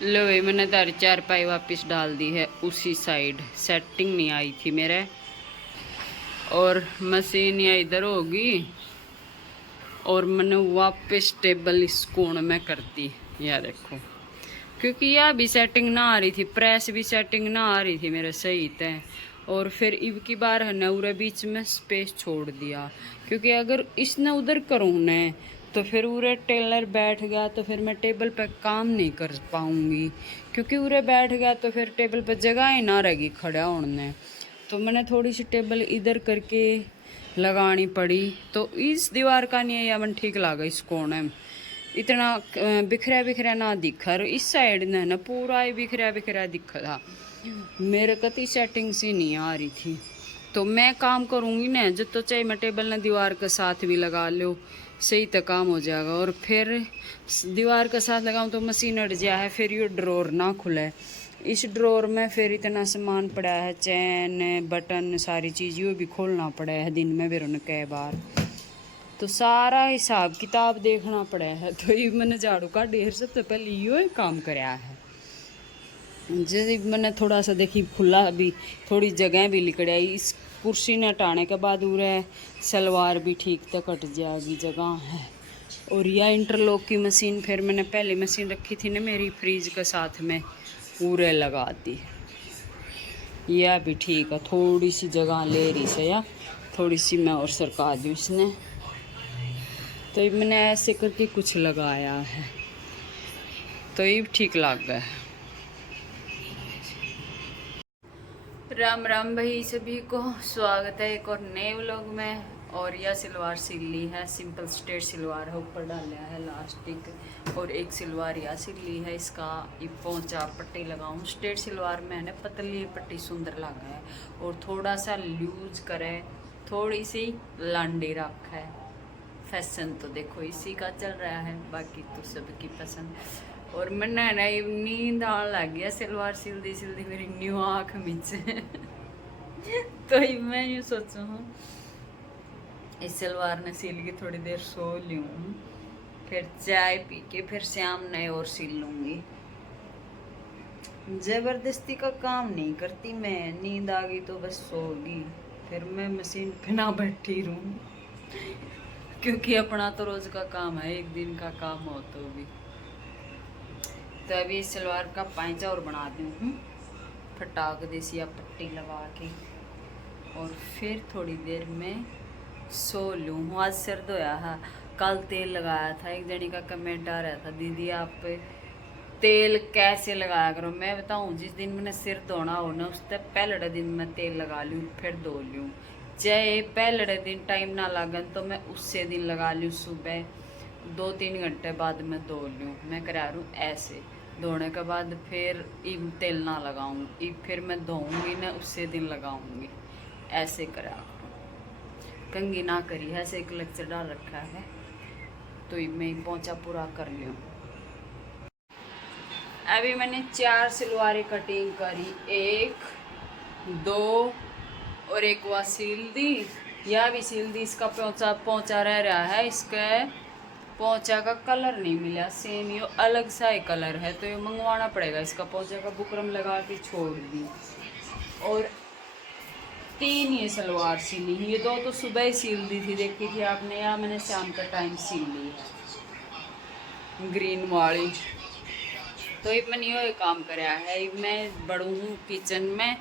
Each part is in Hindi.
लो भाई मैंने तारी चारपाई वापस डाल दी है उसी साइड। सेटिंग नहीं आई थी मेरे, और मशीन या इधर होगी, और मैंने वापस टेबल इस कोण में कर दी। यह देखो, क्योंकि यह भी सेटिंग ना आ रही थी, प्रेस भी सेटिंग ना आ रही थी मेरे सही तय। और फिर इब की बार है ना उरे बीच में स्पेस छोड़ दिया, क्योंकि अगर इसने उधर करूँ न तो फिर उरे टेलर बैठ गया तो फिर मैं टेबल पे काम नहीं कर पाऊँगी, क्योंकि उरे बैठ गया तो फिर टेबल पे जगह ही ना रहेगी खड़ा होने। तो मैंने थोड़ी सी टेबल इधर करके लगानी पड़ी। तो इस दीवार का नहीं है या मन ठीक लगा इस कोने में, इतना बिखरा बिखरा ना दिखा। और इस साइड ने ना पूरा ही बिखरा बिखरा दिखा था। मेरे कति सेटिंग सी नहीं आ रही थी। तो मैं काम करूँगी ना जो, तो चाहे मैं टेबल ने दीवार के साथ भी लगा लो, सही तो काम हो जाएगा। और फिर दीवार के साथ लगाऊँ तो मशीन अट जाए है, फिर ये ड्रॉर ना खुले। इस ड्रॉर में फिर इतना सामान पड़ा है, चैन बटन सारी चीज़, ये भी खोलना पड़ा है दिन में फिर उन्हें कई बार। तो सारा हिसाब किताब देखना पड़ा है। तो ये मैंने झाड़ू का ढेर सबसे पहले यो काम कराया है। जैसे मैंने थोड़ा सा देखी खुला भी, थोड़ी जगह भी लिकड़ आई। इस कुर्सी ने हटाने के बाद उरे सलवार भी ठीक तक कट जाएगी, जगह है। और यह इंटरलॉक की मशीन फिर मैंने पहले मशीन रखी थी ना मेरी फ्रीज के साथ में, पूरे लगा दी। यह भी ठीक है, थोड़ी सी जगह ले रही से, या थोड़ी सी मैं और सरका दूँ इसने। तो ये मैंने ऐसे करके कुछ लगाया है, तो ये ठीक लग गया। राम राम भाई, सभी को स्वागत है एक और नए व्लॉग में। और यह सलवार सिल ली है, सिंपल स्ट्रेट सलवार है, ऊपर डाला है लास्टिक। और एक सलवार यह सिल ली है, इसका ये पोंचा पट्टी लगाऊं। स्ट्रेट सलवार में है ना पतली पट्टी सुंदर लगा है, और थोड़ा सा लूज करे, थोड़ी सी लांडी रखा है। फैशन तो देखो इसी का चल रहा है, बाकी तो सबकी पसंद। और मैंने ना नींद आने लग गया, सलवार सिलती सिलती मेरी न्यू आँख मीचे। तो मैं यूँ सोचूँ इस सलवार ने सिल के थोड़ी देर सो लूँ, फिर चाय पी के फिर शाम नए और सिल लूँगी। जबरदस्ती का काम नहीं करती मैं, नींद आ गई तो बस सोगी, फिर मैं मशीन पे ना बैठी रहूँ। क्योंकि अपना तो रोज का काम है, एक दिन का काम हो तो भी। तो अभी सलवार का पांचा और बना दूँ फटाक देसी पट्टी लगा के, और फिर थोड़ी देर में सो लूँ। आज सिर धोया है, कल तेल लगाया था। एक जनी का कमेंट आ रहा था, दीदी आप तेल कैसे लगाया करो। मैं बताऊँ, जिस दिन मैंने सिर धोना हो ना उससे पहले दिन मैं तेल लगा लूँ, फिर धो लूँ। चाहे पहले दिन टाइम ना लगन तो मैं उससे दिन लगा लूँ, सुबह 2-3 घंटे बाद मैं धो लूँ। मैं करा रूँ ऐसे, धोने के बाद फिर ईब तेल ना लगाऊँ, ईब फिर मैं धोऊँगी ना उससे दिन लगाऊँगी, ऐसे करा करूँ। कंगी ना करी है, ऐसे एक लेक्चर डाल रखा है। तो मैं पोंछा पूरा कर लूँ। अभी मैंने 4 सलवारें कटिंग करी, 1 2 और एक वह सील दी, यह भी सील दी। इसका पोंचा रह रहा है, इसका पोंचा का कलर नहीं मिला सेम, ये अलग सा ही कलर है, तो ये मंगवाना पड़ेगा। इसका पोंचा का बुकरम लगा के छोड़ दी। और 3 ये सलवार सिली, ये 2 तो सुबह ही सिल दी थी, देखी थी आपने, या मैंने शाम का टाइम सिल ली है ग्रीन वाली। तो ये मैंने ये काम कराया है। मैं बढ़ू हूँ किचन में,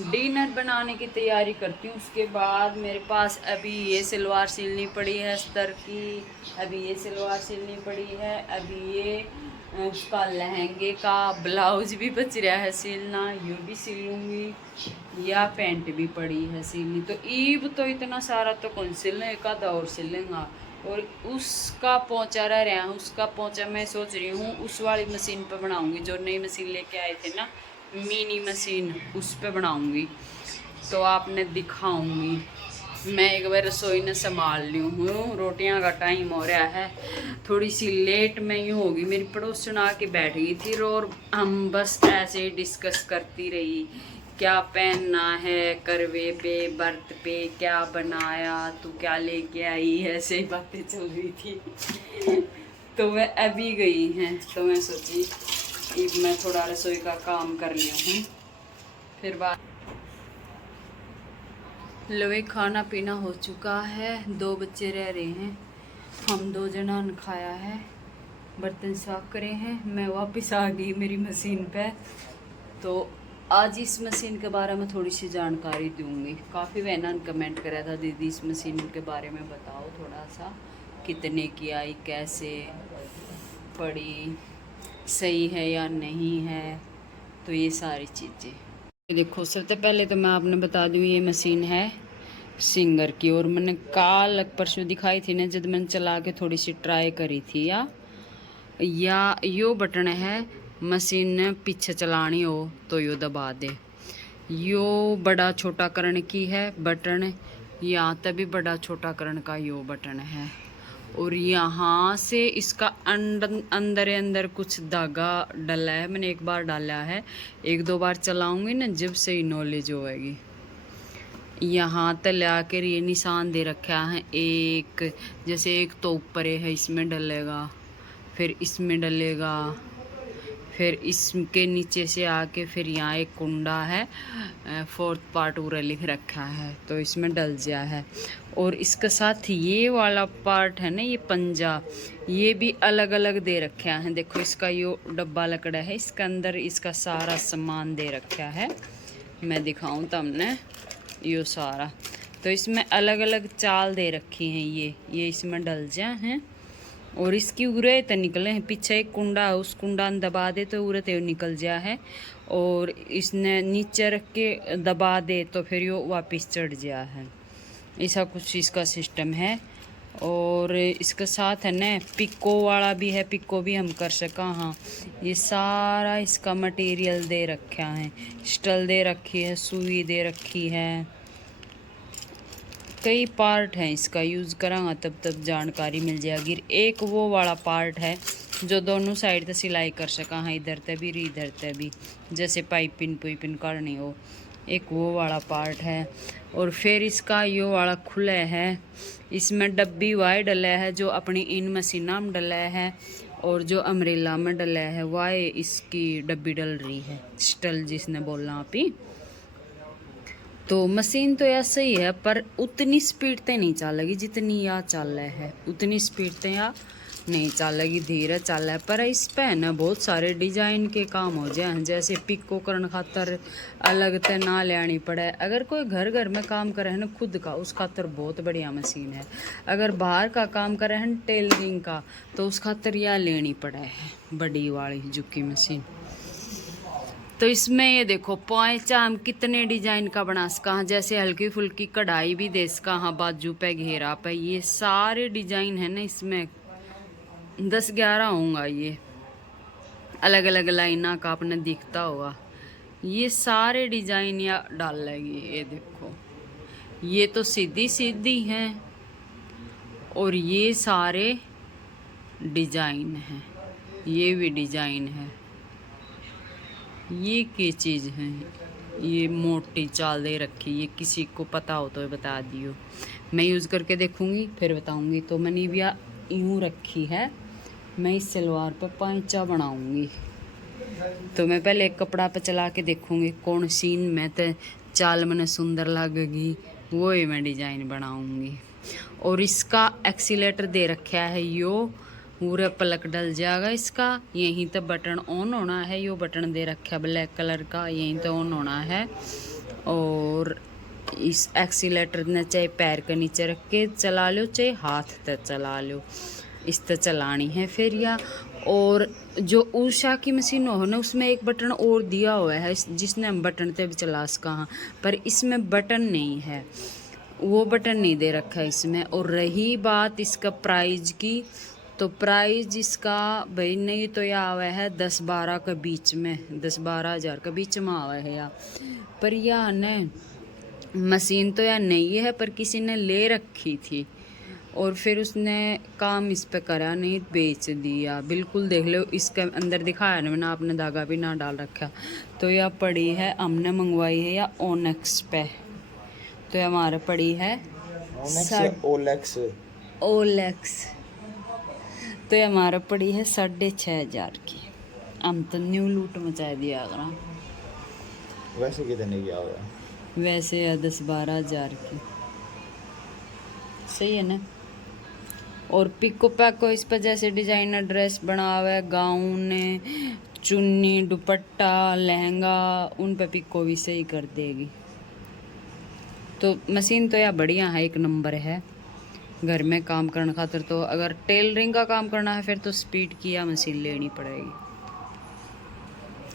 डिनर बनाने की तैयारी करती हूँ। उसके बाद मेरे पास अभी ये सलवार सिलनी पड़ी है अस्तर की, अभी ये सलवार सिलनी पड़ी है, अभी ये उसका लहंगे का ब्लाउज भी बच रहा है सिलना, ये भी सिलूँगी। या पैंट भी पड़ी है सिलनी। तो ईब तो इतना सारा तो कौन सिलने, एक आधा और सिलेंगा। और उसका पोंचा रह रहा है, उसका पोंचा मैं सोच रही हूँ उस वाली मशीन पर बनाऊँगी, जो नई मशीन लेके आए थे ना, मिनी मशीन, उस पे बनाऊंगी। तो आपने दिखाऊंगी। मैं एक बार रसोई ने संभाल ली हूँ, रोटियां का टाइम हो रहा है, थोड़ी सी लेट में यूँ होगी। मेरी पड़ोसन आके बैठ गई थी और हम बस ऐसे ही डिस्कस करती रही, क्या पहनना है करवे पे, बर्त पे क्या बनाया, तू क्या लेके आई, ऐसे ही बातें चल रही थी। तो वह अभी गई हैं, तो मैं सोची ये मैं थोड़ा रसोई का काम कर ली हूँ, फिर बात। लोए खाना पीना हो चुका है, 2 बच्चे रह रहे हैं, हम 2 जना ने खाया है, बर्तन साफ करे हैं, मैं वापस आ गई मेरी मशीन पे। तो आज इस मशीन के बारे में थोड़ी सी जानकारी दूंगी। काफ़ी बहना ने कमेंट करा था, दीदी इस मशीन के बारे में बताओ थोड़ा सा, कितने की आई, कैसे पड़ी, सही है या नहीं है, तो ये सारी चीज़ें। देखो सबसे पहले तो मैं आपने बता दूँ, ये मशीन है सिंगर की, और मैंने कल परसों दिखाई थी ना, जब मैंने चला के थोड़ी सी ट्राई करी थी। या यो बटन है, मशीन ने पीछे चलानी हो तो यो दबा दे। यो बड़ा छोटा करने की है बटन, यहाँ तभी बड़ा छोटा करने का यो बटन है। और यहाँ से इसका अंदर कुछ धागा डला है, मैंने एक बार डाला है, 1-2 बार चलाऊंगी ना जब से ही नॉलेज होएगी। यहाँ तक आकर ये निशान दे रखा है, एक जैसे एक तो ऊपर है इसमें डलेगा, फिर इसमें डलेगा, फिर इसके नीचे से आके फिर यहाँ एक कुंडा है, 4th पार्ट पूरा लिख रखा है, तो इसमें डल गया है। और इसके साथ ये वाला पार्ट है ना, ये पंजा, ये भी अलग अलग दे रखा है। देखो इसका यो डब्बा लकड़ा है, इसके अंदर इसका सारा सामान दे रखा है, मैं दिखाऊं तुमने यो सारा। तो इसमें अलग अलग चाल दे रखी हैं, ये इसमें डल जा हैं। और इसकी उरे तो निकले हैं, पीछे एक कुंडा है, उस कुंडा ने दबा दे तो उरे तो निकल जा है, और इसने नीचे रख के दबा दे तो फिर यो वापस चढ़ जा है। ऐसा कुछ इसका सिस्टम है। और इसके साथ है ना पिको वाला भी है, पिको भी हम कर सका। हाँ, ये सारा इसका मटेरियल दे रखा है, स्टल दे रखी है, सुई दे रखी है, कई पार्ट हैं इसका, यूज़ करांगा तब जानकारी मिल जाएगी। एक वो वाला पार्ट है जो दोनों साइड से सिलाई कर सका, हाँ इधर ते भी इधर ते भी, जैसे पाइपिन करनी हो, एक वो वाला पार्ट है। और फिर इसका यो वाला खुला है, इसमें डब्बी वाई डला है जो अपनी इन मशीना में डला है, और जो अमरेला में डला है वाई इसकी डब्बी डल रही है, स्टल जिसने बोलना आप ही। तो मशीन तो ऐसा ही है, पर उतनी स्पीड ते नहीं चलेगी जितनी या चल रहा है, उतनी स्पीड ते या नहीं चलेगी, धीरे चल रहा है। पर इस पे है ना बहुत सारे डिजाइन के काम हो जाए, जैसे पिको करने खातर अलग ते ना लेनी पड़े। अगर कोई घर में काम करे है ना खुद का, उस खातर बहुत बढ़िया मशीन है। अगर बाहर का काम करे है ना टेलरिंग का, तो उस खातर यह लेनी पड़े है बड़ी वाली जुकी मशीन। तो इसमें ये देखो पोंचा हम कितने डिजाइन का बना सका, जैसे हल्की फुल्की कढ़ाई भी दे सका, हाँ बाजू पे घेरा पे, ये सारे डिजाइन है ना इसमें 10-11 होंगे, ये अलग अलग लाइना का आपने दिखता होगा, ये सारे डिजाइन या डाल लेगी। ये देखो ये तो सीधी सीधी हैं, और ये सारे डिजाइन हैं, ये भी डिजाइन है। ये क्या चीज़ है, ये मोटी चाल दे रखी, ये किसी को पता हो तो बता दियो, मैं यूज़ करके देखूँगी फिर बताऊँगी। तो मैंने भी यूँ रखी है, मैं इस सलवार पर पांचा बनाऊँगी। तो मैं पहले एक कपड़ा पे चला के देखूँगी कौन सीन में तो चाल मैंने सुंदर लगेगी, वो ही मैं डिजाइन बनाऊँगी। और इसका एक्सीलेटर दे रखा है, यो पूरा पलक डल जाएगा इसका, यहीं तो बटन ऑन होना है, यो बटन दे रखा है ब्लैक कलर का, यहीं तो ऑन होना है। और इस एक्सीलेटर ने चाहे पैर के नीचे रख के चला लो, चाहे हाथ तक चला लो, इस तरह चलानी है फिर या। और जो उषा की मशीन हो ना, उसमें एक बटन और दिया हुआ है जिसने हम बटन पे भी चला सका, पर इसमें बटन नहीं है, वो बटन नहीं दे रखा है इसमें। और रही बात इसका प्राइस की, तो प्राइस इसका भाई नहीं तो यह आवा है 10-12 के बीच में, 10-12 हज़ार के बीच में आवा है या। पर यह न मशीन तो यह नहीं है, पर किसी ने ले रखी थी और फिर उसने काम इस पे करा नहीं, बेच दिया। बिल्कुल देख लो इसके अंदर दिखाया ना मैंने, आपने धागा भी ना डाल रखा। तो यह पड़ी है, हमने मंगवाई है या ओनेक्स पे, तो हमारा पड़ी है ओलेक्स, तो ये हमारा पड़ी है 6,500 की। हम तो न्यू लूट मचा दिया करा। वैसे कितने की होगा? वैसे 10-12 हज़ार की। सही है ना। और पिको पैको इस पर जैसे डिजाइनर ड्रेस बना हुआ है, गाउन, चुन्नी, दुपट्टा, लहंगा, उन पे पिको भी सही कर देगी। तो मशीन तो यार बढ़िया है, एक नंबर है घर में काम करने खातिर। तो अगर टेलरिंग का काम करना है फिर तो स्पीड की या मशीन लेनी पड़ेगी।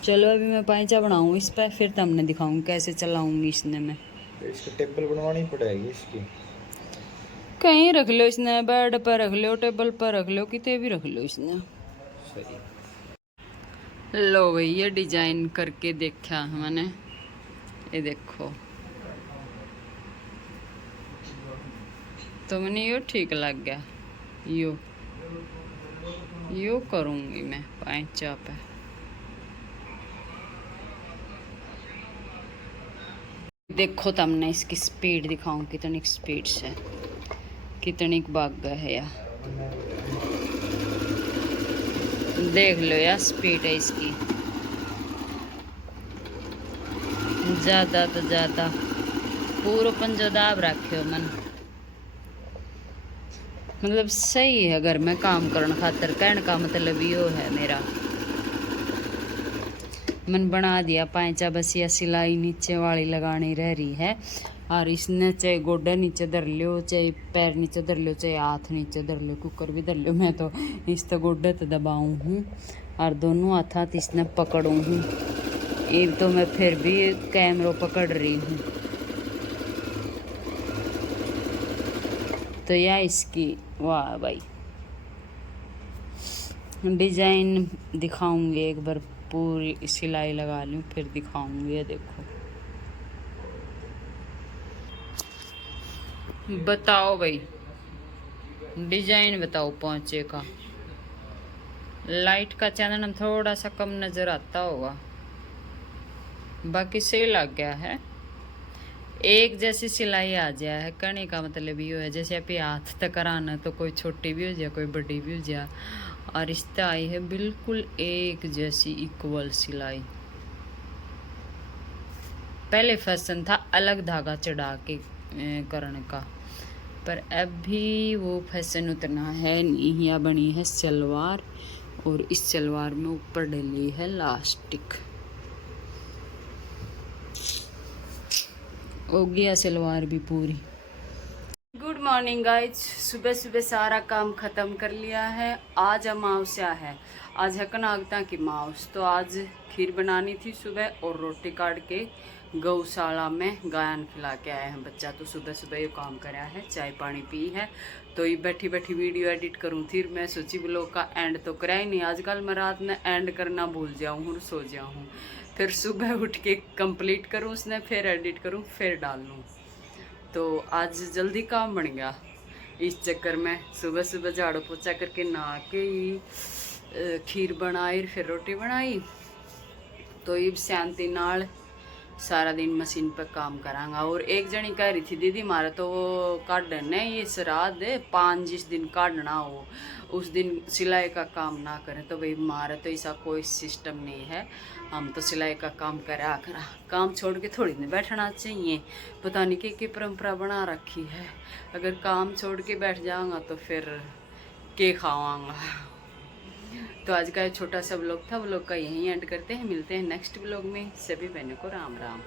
चलो अभी मैं पाइचा बनाऊँ इस पर, फिर तुमने दिखाऊँ कैसे चलाऊँगी इसने मैं। तो इसकी टेबल बनवानी पड़ेगी इसकी। कहीं रख लो इसने, बेड पर रख लो, टेबल पर रख लो, कितने भी रख लो इसने। सही। लो भाई ये डिजाइन करके देखा मैंने, ये देखो तो मैंने यो ठीक लग गया। यो करूँगी मैं पाइचा पे। देखो तुमने इसकी स्पीड दिखाऊं कितनी स्पीड से, कितनी भाग गया है यार। देख लो यार स्पीड है इसकी, ज़्यादा तो ज़्यादा पूरा पंजो दाब रखे मन। मतलब सही है घर में काम करने खातर, कहने का मतलब यो है मेरा। मन बना दिया पाइचा, बस ये सिलाई नीचे वाली लगानी रह रही है। और इसने चाहे गोडा नीचे धर लो, चाहे पैर नीचे धर लो, चाहे हाथ नीचे धर लो, कुकर भी धर लो। मैं तो इस तो गोडे तो दबाऊँ हूँ और दोनों हाथ इसने पकड़ूँ हूँ। एक तो मैं फिर भी कैमरा पकड़ रही हूँ। तो यह इसकी वाह भाई डिजाइन दिखाऊंगी एक बार, पूरी सिलाई लगा लूँ फिर दिखाऊंगी। ये देखो बताओ भाई, डिजाइन बताओ पहुंचे का। लाइट का चानन थोड़ा सा कम नजर आता होगा, बाकी सही लग गया है। एक जैसी सिलाई आ जाए है, करने का मतलब ये है जैसे आप हाथ तक कराना तो कोई छोटी भी हो जाए कोई बड़ी भी हो जाए। और रिश्ता आई है बिल्कुल एक जैसी इक्वल सिलाई। पहले फैशन था अलग धागा चढ़ा के करने का, पर अभी वो फैशन उतना है नहीं। यहाँ बनी है सलवार और इस सलवार में ऊपर डली है लास्टिक। हो गया सलवार भी पूरी। गुड मॉर्निंग गाइज, सुबह सुबह सारा काम ख़त्म कर लिया है। आज अमावस्या है, आज है कनागता की माउस। तो आज खीर बनानी थी सुबह और रोटी काट के गौशाला में गायन खिला के आए हैं बच्चा। तो सुबह सुबह ये काम कराया है, चाय पानी पी है। तो ये बैठी बैठी वीडियो एडिट करूँ थी, मैं सोची ब्लॉग का एंड तो कराया ही नहीं। आजकल मैं रात में एंड करना भूल जाऊँ और सो जाऊँ, फिर सुबह उठ के कंप्लीट करूँ उसने, फिर एडिट करूँ, फिर डाल लूँ। तो आज जल्दी काम बन गया। इस चक्कर में सुबह सुबह झाड़ू पोछा करके नहा के ही खीर बनाई, फिर रोटी बनाई। तो ये शांति नाल सारा दिन मशीन पर काम करांगा। और एक जनी कह रही थी दीदी मारे तो वो काटने ये श्राद्ध 5 जिस दिन काटना हो उस दिन सिलाई का काम ना करें। तो भाई मारे तो ऐसा कोई सिस्टम नहीं है, हम तो सिलाई का काम करा करा, काम छोड़ के थोड़ी नहीं बैठना चाहिए। पता नहीं कि परंपरा बना रखी है, अगर काम छोड़ के बैठ जाऊंगा तो फिर के खावांगा। तो आज का छोटा सा व्लॉग था, व्लॉग का यहीं एंड करते हैं। मिलते हैं नेक्स्ट व्लॉग में। सभी बहनों को राम राम।